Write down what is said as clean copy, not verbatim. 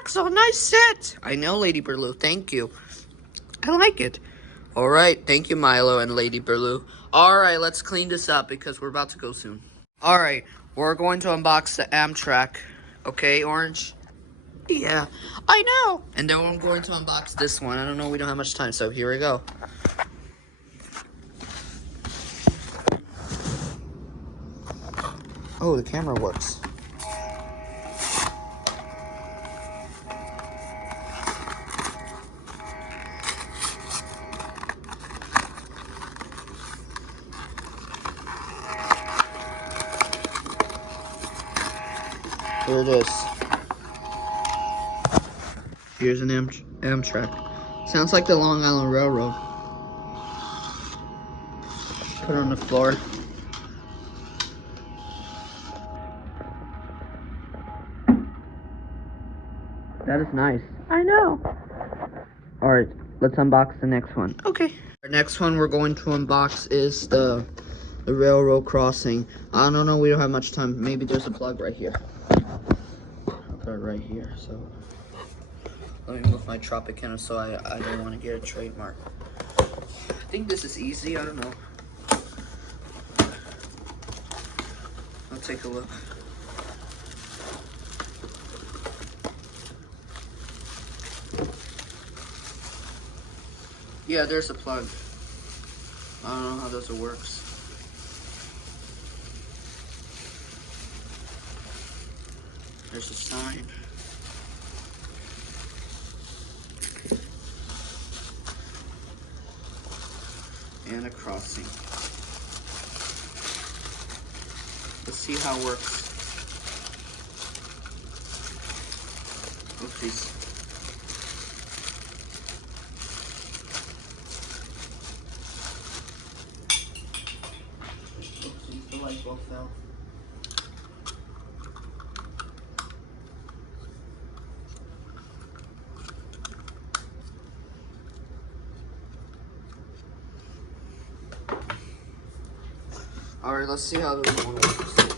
Axel, nice set. I know, Lady Burloo. Thank you. I like it. All right. Thank you, Milo and Lady Burloo. All right, let's clean this up because we're about to go soon. All right, we're going to unbox the Amtrak. Okay, Orange? Yeah, I know. And then I'm going to unbox this one. I don't know. We don't have much time, so here we go. Oh, the camera works. Here it is. Here's an Amtrak. Sounds like the Long Island Railroad. Put it on the floor. That is nice. I know. Alright, let's unbox the next one. Okay. The next one we're going to unbox is the railroad crossing. I don't know, we don't have much time. Maybe there's a plug right here. I'll put it right here, so. Let me move my Tropicana so I don't want to get a trademark. I think this is easy, I don't know. I'll take a look. Yeah, there's a plug. I don't know how this works. There's a sign. And a crossing. Let's see how it works. Oopsies. Oopsies, the light bulb fell. Alright, let's see how this one works.